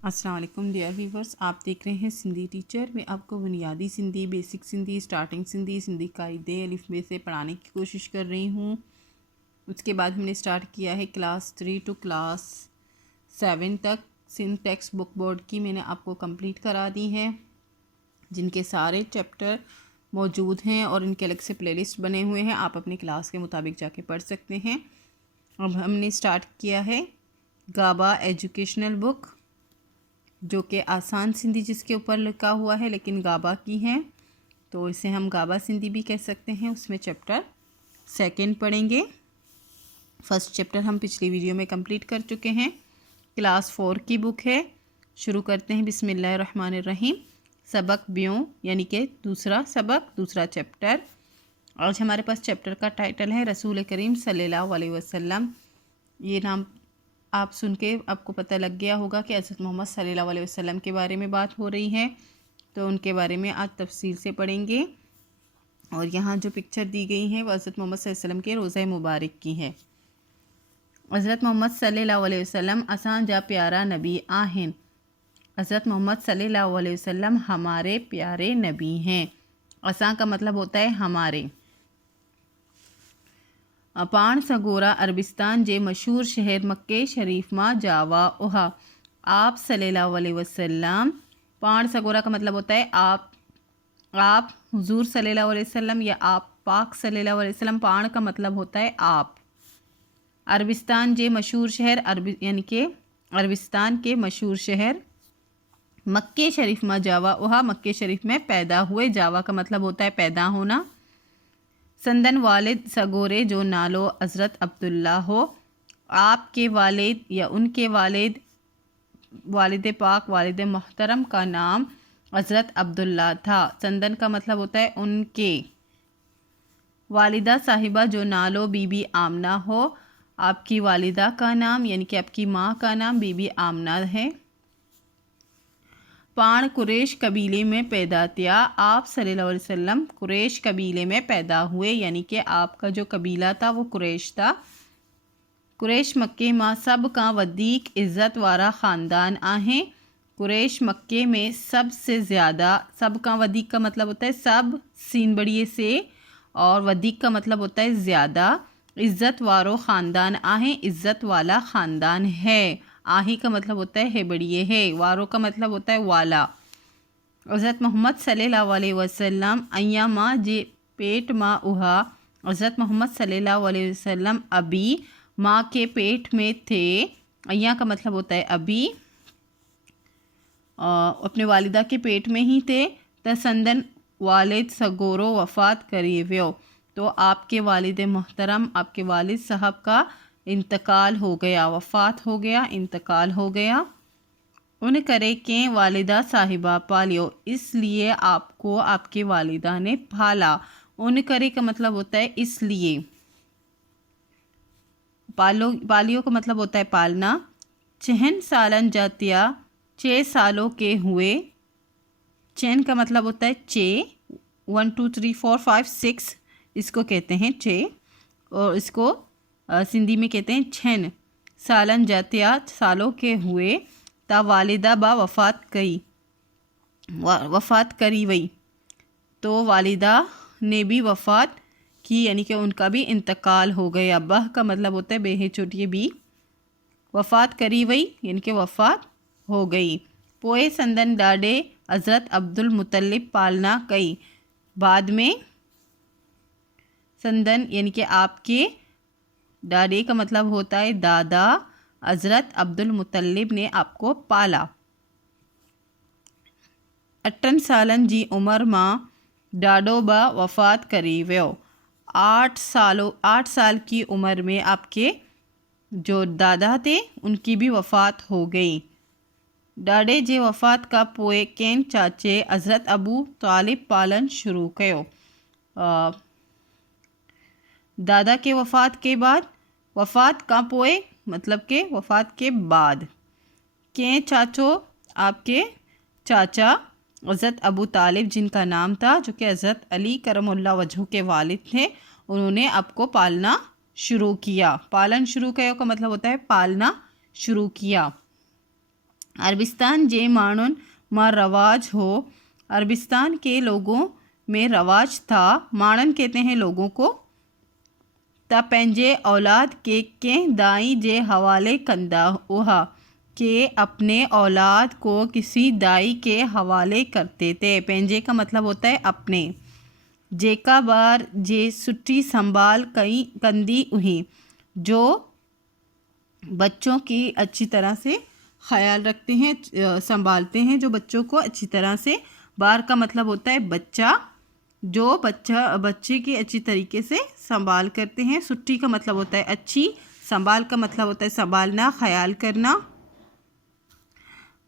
अस्सलाम वालेकुम dear viewers, आप देख रहे हैं सिंधी टीचर। मैं आपको बुनियादी सिंधी, बेसिक सिंधी, स्टार्टिंग सिंधी, सिंधी कायदे अलिफ से पढ़ाने की कोशिश कर रही हूँ। उसके बाद हमने स्टार्ट किया है क्लास 3 टू क्लास 7 तक सिंध टेक्स्ट बुक बोर्ड की मैंने आपको कंप्लीट करा दी है, जिनके सारे चैप्टर मौजूद हैं और इनके अलग से प्लेलिस्ट बने हुए हैं। आप अपनी क्लास के मुताबिक जाके पढ़ सकते हैं। अब हमने स्टार्ट किया है गाबा एजुकेशनल बुक, जो कि आसान सिंधी जिसके ऊपर लिखा हुआ है लेकिन गाबा की है, तो इसे हम गाबा सिंधी भी कह सकते हैं। उसमें चैप्टर 2 पढ़ेंगे। फर्स्ट चैप्टर हम पिछली वीडियो में कंप्लीट कर चुके हैं। क्लास 4 की बुक है। शुरू करते हैं बिस्मिल्लाहिर्रहमानिर्रहीम। सबक ब्यों यानी कि दूसरा सबक, दूसरा चैप्टर। आज हमारे पास चैप्टर का टाइटल है रसूल करीम सल्लल्लाहु अलैहि वसल्लम। ये नाम आप सुन के आपको पता लग गया होगा कि हज़रत मोहम्मद सल्लल्लाहु अलैहि वसल्लम के बारे में बात हो रही है, तो उनके बारे में आज तफसील से पढ़ेंगे। और यहाँ जो पिक्चर दी गई है वो हज़रत मोहम्मद सल्लल्लाहु अलैहि वसल्लम के रोज़ा मुबारक की है। हज़रत मोहम्मद सल्लल्लाहु अलैहि वसल्लम असां जा प्यारा नबी आहिन। हज़रत मोहम्मद सल्लल्लाहु अलैहि वसल्लम हमारे प्यारे नबी हैं। असां का मतलब होता है हमारे। पाण सगोरा अरबिस्तान जे मशहूर शहर मक्के शरीफ मां जावा उहा। आप सल्लल्लाहु अलैहि वसल्लम, पाण सगोरा का मतलब होता है आप हुजूर सल्लल्लाहु अलैहि वसल्लम या आप पाक सल्लल्लाहु अलैहि वसल्लम। पाण का मतलब होता है आप। अरबिस्तान जे मशहूर शहर, अरबी यानी कि अरबिस्तान के मशहूर शहर मक्के शरीफ मां जावा उहा, मक्के शरीफ में पैदा हुए। जावा का मतलब होता है पैदा होना। संदन वालिद सगोरे जो नालो हज़रत अब्दुल्ला हो। आपके वालिद या उनके वालिद पाक वालिद मोहतरम का नाम हज़रत अब्दुल्ला था। संदन का मतलब होता है उनके। वालिदा साहिबा जो नालो बीबी आमना हो। आपकी वालिदा का नाम यानी कि आपकी माँ का नाम बीबी आमना है। पाण कुरैश कबीले में पैदा थिया। आप सल्लल्लाहु अलैहि वसल्लम कुरैश कबीले में पैदा हुए, यानी कि आपका जो कबीला था वो कुरैश था। कुरैश मक्के मां सब का वधीक इज़्ज़त वारा ख़ानदान आहे। कुरैश मक्के में सबसे ज़्यादा, सब का वधीक का मतलब होता है सब सीन बड़िए से, और वधीक का मतलब होता है ज़्यादा। इज़्ज़त वारो ख़ानदान आहे, इज़्ज़त वाला ख़ानदान है। आही का मतलब होता है बड़िए है। वारो का मतलब होता है वाला। हज़रत मोहम्मद सल्लल्लाहु अलैहि वसल्लम अय्या माँ जे पेट माँ उहा। हज़रत मोहम्मद सल्लल्लाहु अलैहि वसल्लम अभी माँ के पेट में थे। अय्या का मतलब होता है अभी, अपने वालिदा के पेट में ही थे। तसंदन वालिद सगोरो वफ़ात करी व्यो, तो आपके वालिद मोहतरम, आपके वालिद साहब का इंतकाल हो गया, वफ़ात हो गया, इंतकाल हो गया। उन करे के वालिदा साहिबा पालियो, इसलिए आपको आपके वालिदा ने पाला। उन करे का मतलब होता है इसलिए। पालियो का मतलब होता है पालना। 6 सालन जातिया, 6 सालों के हुए। चैन का मतलब होता है 6, 1 2 3 4 5 6, इसको कहते हैं 6, और इसको सिंधी में कहते हैं छन। सालन जातिया, सालों के हुए। ता वालिदा बा वफ़ात करी वई, तो वालिदा ने भी वफ़ात की, यानी कि उनका भी इंतकाल हो गया। बह का मतलब होता है बेहे छोटी भी। वफ़ात करी वई यानी कि वफ़ात हो गई। पोए संदन डाडे हज़रत अब्दुल मुतल्लिब पालना कई। बाद में संदन यानी कि आपके डाडे का मतलब होता है दादा, हज़रत अब्दुल मुतल्लिब ने आपको पाला। 8 सालन जी उम्र मां डाडो बा वफ़ात करी व्यो। 8 साल की उम्र में आपके जो दादा थे उनकी भी वफ़ात हो गई। डाडे जे वफ़ात का पोए केन चाचे हज़रत अबू तालिब पालन शुरू कयो। दादा के वफ़ात के बाद, वफ़ात का पोए मतलब के वफ़ात के बाद। के चाचो आपके चाचा हज़रत अबू तालिब जिनका नाम था, जो कि हज़रत अली करमुल्लाह वजहू के वालिद थे, उन्होंने आपको पालना शुरू किया। पालन शुरू किया का मतलब होता है पालना शुरू किया। अरबिस्तान जे माण्हुनि मां रवाज हो, अरबिस्तान के लोगों में रवाज था। माण्हुनि कहते हैं लोगों को। त पंहिंजे औलाद के कंहिं दाई जे हवाले कंदा हुआ, के अपने औलाद को किसी दाई के हवाले करते थे। पंहिंजे का मतलब होता है अपने। जेका बार जे सुठी संभाल कई कंदी हुई, जो बच्चों की अच्छी तरह से ख्याल रखते हैं, संभालते हैं, जो बच्चों को अच्छी तरह से। बार का मतलब होता है बच्चा, जो बच्चे की अच्छी तरीके से संभाल करते हैं। सुट्टी का मतलब होता है अच्छी, संभाल का मतलब होता है संभालना, ख्याल करना।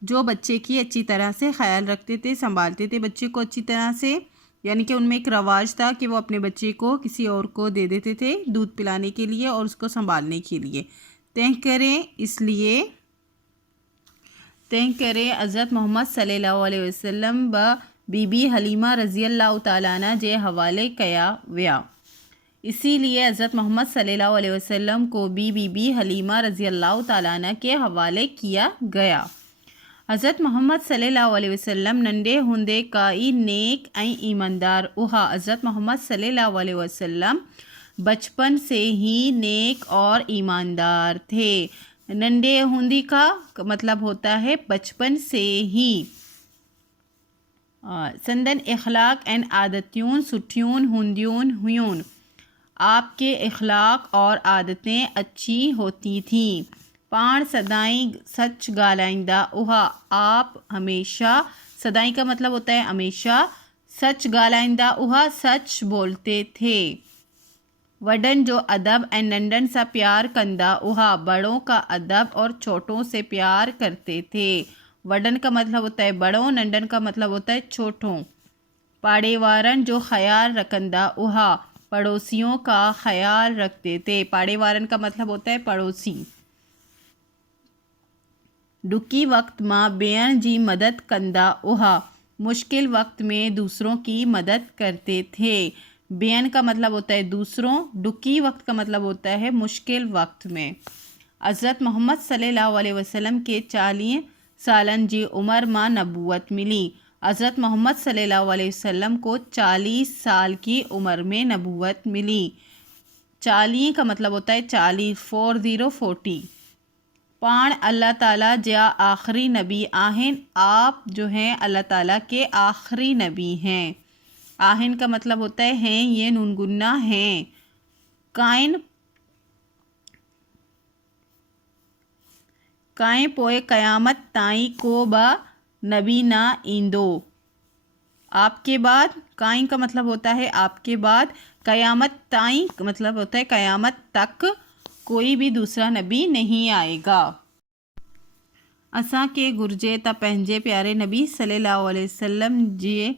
जो बच्चे की अच्छी तरह से ख्याल रखते थे, संभालते थे बच्चे को अच्छी तरह से। यानी कि उनमें एक रवाज था कि वो अपने बच्चे को किसी और को दे देते थे दूध पिलाने के लिए और उसको संभालने के लिए। तय करें इसलिए हज़रत मोहम्मद सल्लल्लाहु अलैहि वसल्लम ब बीबी हलीमा रज़ी अल्लाह तआला अन्हा जे हवाले कया विया। इसीलिए हज़रत मोहम्मद सल्लल्लाहु अलैहि वसल्लम को भी बीबी हलीमा रज़ी अल्लाह तआला अन्हा के हवाले किया गया। हज़रत मोहम्मद सल्लल्लाहु अलैहि वसल्लम नंढे हूंदे काई नेक ऐं ईमानदार हुआ। हज़रत मोहम्मद सल्लल्लाहु अलैहि वसल्लम बचपन से ही नेक और ईमानदार थे। नंढे हूंदी का मतलब होता है बचपन से ही। संदन इखलाक एंड आदतियून सुठियून हुंदियून हुयून, आपके इखलाक और आदतें अच्छी होती थीं। पाण सदाई सच ॻाल्हाईंदा हुआ, आप हमेशा, सदाई का मतलब होता है हमेशा, सच ॻाल्हाईंदा हुआ, सच बोलते थे। वडन जो अदब ऐं नंढन सा प्यार कंदा हुआ, बड़ों का अदब और छोटों से प्यार करते थे। वडन का मतलब होता है बड़ों, नंढन का मतलब होता है छोटों। पाड़ेवारन जो ख्याल रखंदा हुआ, पड़ोसियों का ख्याल रखते थे। पाड़ेवारन का मतलब होता है पड़ोसी। डुकी वक्त मां ॿियनि जी मदद कंदा हुआ, मुश्किल वक्त में दूसरों की मदद करते थे। ॿियनि का मतलब होता है दूसरों, डुकी वक्त का मतलब होता है मुश्किल वक्त में। हज़रत मोहम्मद सल्लल्लाहु अलैहि वसल्लम के 40 सालन जी उम्र मां नबूवत मिली। हज़रत मोहम्मद सल्लल्लाहु अलैहि वसल्लम को 40 साल की उम्र में नबूवत मिली। 40 का मतलब होता है 40। पाण अल्लाह ताला जा आखिरी नबी आहिन, आप जो हैं अल्लाह ताला के आखिरी नबी हैं। आहिन का मतलब होता है हैं, ये नूनगुन्ना हैं। काएं पोए क़यामत ताई को बा नबी ना ईंदो। आपके बाद, काएं का मतलब होता है आपके बाद, क़यामत ताई का मतलब होता है क़यामत तक कोई भी दूसरा नबी नहीं आएगा। असांखे घुर्जे त पंहिंजे प्यारे नबी सल्लल्लाहु अलैहि वसल्लम जे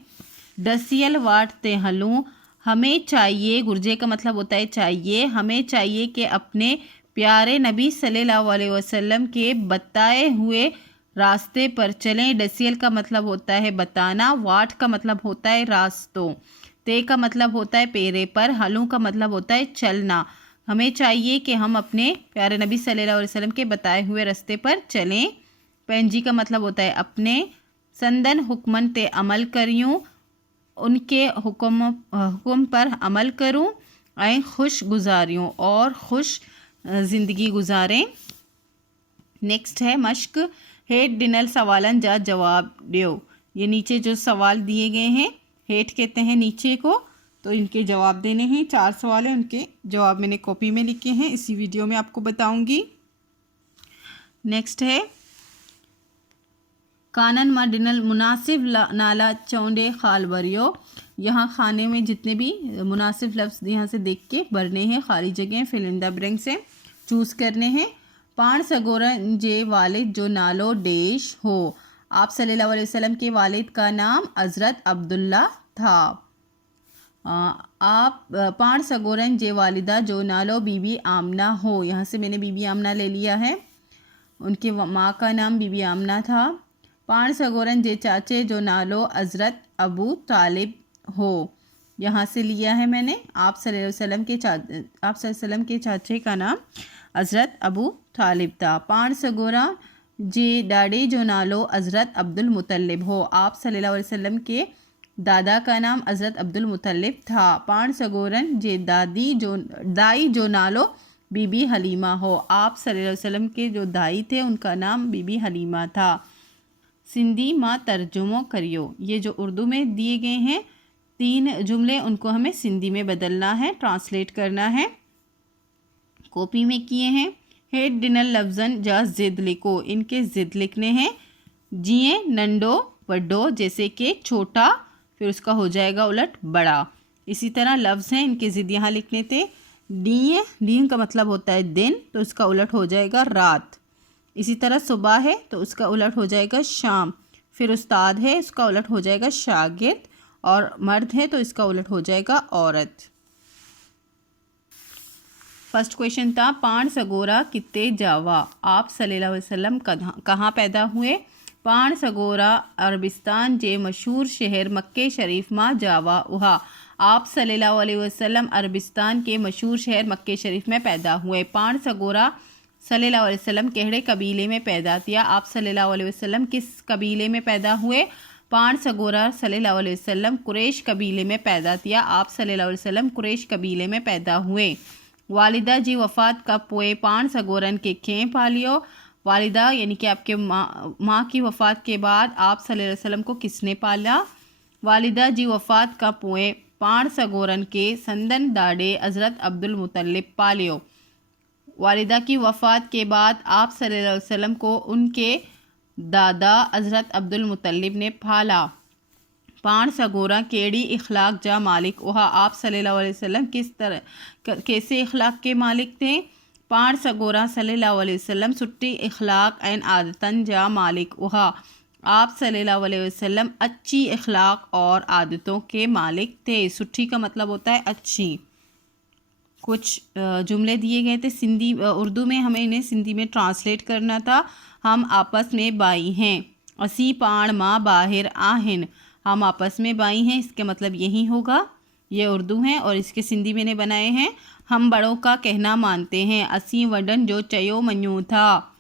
दसियल वाट ते हलूं। हमें चाहिए, घुर्जे का मतलब होता है चाहिए, हमें चाहिए कि अपने प्यारे नबी सल्लल्लाहु अलैहि वसल्लम के बताए हुए रास्ते पर चलें। दसियल का मतलब होता है बताना, वाट का मतलब होता है रास्तों, ते का मतलब होता है पेरे पर, हलूं का मतलब होता है चलना। हमें चाहिए कि हम अपने प्यारे नबी सल्लल्लाहु अलैहि वसल्लम के बताए हुए रास्ते पर चलें। पंहिंजी का मतलब होता है अपने। संदन हुक्मन ते अमल करियूं, उनके हुक्म पर अमल करूं ऐं खुश गुजारियूं और खुश ज़िंदगी गुजारें। नेक्स्ट है मश्क। हेठ ॾिनल सवालन जा जवाब ॾियो। ये नीचे जो सवाल दिए गए हैं, हेठ कहते हैं नीचे को, तो इनके जवाब देने हैं। 4 सवाल हैं, उनके जवाब मैंने कॉपी में लिखे हैं, इसी वीडियो में आपको बताऊंगी। नेक्स्ट है कानन मां ॾिनल मुनासिब नाला चौंडे खाल भरियो। यहाँ खाने में जितने भी मुनासिब लफ्ज़ यहाँ से देख के भरने हैं, खाली जगह फिल इन द ब्लैंक से चूज़ करने हैं। पाण सगोरन जे वालिद जो नालो डेश हो। आप सल्लल्लाहु अलैहि वसल्लम के वालिद का नाम हज़रत अब्दुल्ला था। आप पाण सगोरन जे वालिदा जो नालो बीबी आमना हो। यहाँ से मैंने बीबी आमना ले लिया है, उनके माँ का नाम बीबी आमना था। पाण सगोरन जे चाचे जो नालो हज़रत अबू तालिब हो। यहाँ से लिया है मैंने। आप सल्लल्लाहु अलैहि वसल्लम के चाचे का नाम हज़रत अबू तालिब था। पाण सगोरा जे डाडे जो नालो हज़रत अब्दुल मुतल्लिब हो। आप सल्लल्लाहु अलैहि वसल्लम के दादा का नाम हज़रत अब्दुल मुतल्लिब था। पाण सगोरन जे दाई जो नालो बीबी हलीमा हो। आप सल्लल्लाहु अलैहि वसल्लम के जो दाई थे उनका नाम बीबी हलीमा था। सिंधी माँ तर्जुमो करियो। ये जो उर्दू में दिए गए हैं 3 जुमले, उनको हमें सिंधी में बदलना है, ट्रांसलेट करना है। कॉपी में किए हैं। हेड डिनर लफ्ज़न जा ज़िद लिखो। इनके ज़िद लिखने हैं। जिए नंडो वड्डो, जैसे कि छोटा, फिर उसका हो जाएगा उलट बड़ा। इसी तरह लफ्ज़ हैं, इनके ज़िद यहाँ लिखने थे। डीन का मतलब होता है दिन, तो इसका उलट हो जाएगा रात। इसी तरह सुबह है तो उसका उलट हो जाएगा शाम। फिर उस्ताद है, इसका उलट हो जाएगा शागिर्द। और मर्द है तो इसका उलट हो जाएगा औरत। फर्स्ट क्वेश्चन था पाण सगोरा कित्ते जावा। आप सल्लल्लाहु अलैहि वसल्लम कहाँ पैदा हुए। पाण सगोरा अरबिस्तान जे मशहूर शहर मक्के शरीफ माँ जावा उहा। आप सल्लल्लाहु अलैहि वसल्लम अरबिस्तान के मशहूर शहर मक्के शरीफ में पैदा हुए। पाण सगोरा सल्लल्लाहु अलैहि वसल्लम केहड़े कबीले में पैदा किया। आप सल्लल्लाहु अलैहि वसल्लम किस कबीले में पैदा हुए। पाण सगोरा सल्लल्लाहु अलैहि वसल्लम कुरैश कबीले में पैदा किया। आप सल्लल्लाहु अलैहि वसल्लम कुरैश कबीले में पैदा हुए। वालिदा जी वफ़ात का पोए पाण सगोरन के खें पालियो। वालिदा यानी कि आपके माँ की वफ़ात के बाद आप सल्लल्लाहु अलैहि वसल्लम को किसने पाला। वालिदा जी वफ़ात का पोए पाण सगोरन के संदन दाड़े हज़रत अब्दुल मुतल्लिब पालियो। वालिदा की वफ़ात के बाद आप सल्लल्लाहु अलैहि वसल्लम को उनके दादा हज़रत अब्दुल मुतल्लिब ने पाला। पाण सगोरा केड़ी इखलाक जा मालिक वहा। आप सल्लल्लाहु अलैहि वसल्लम किस तरह कैसे इखलाक के मालिक थे। पाण सगोरा सल्लल्लाहु अलैहि वसल्लम सुट्टी इखलाक एन आदतन जा मालिक वहा। आप सल्लल्लाहु अलैहि वसल्लम अच्छी इखलाक और आदतों के मालिक थे। सुट्टी का मतलब होता है अच्छी। कुछ जुमले दिए गए थे सिंधी उर्दू में, हमें इन्हें सिंधी में ट्रांसलेट करना था। हम आपस में बाई हैं। असी पाण माँ बाहिर आहिन। हम आपस में बाई हैं, इसका मतलब यही होगा। ये उर्दू हैं और इसके सिंधी मैंने बनाए हैं। हम बड़ों का कहना मानते हैं। असी वडन जो चयो मन्यू था,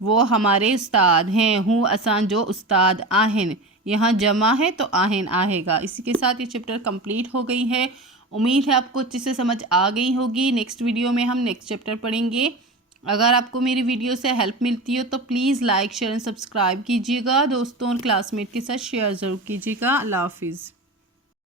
वो हमारे उस्ताद हैं। हूँ असान जो उस्ताद आहिन। यहाँ जमा है तो आहिन आएगा। इसी के साथ ये चैप्टर कंप्लीट हो गई है। उम्मीद है आपको अच्छे से समझ आ गई होगी। नेक्स्ट वीडियो में हम नेक्स्ट चैप्टर पढ़ेंगे। अगर आपको मेरी वीडियो से हेल्प मिलती हो तो please like share and subscribe कीजिएगा। दोस्तों और क्लासमेट के साथ शेयर ज़रूर कीजिएगा। अल्लाह हाफिज़।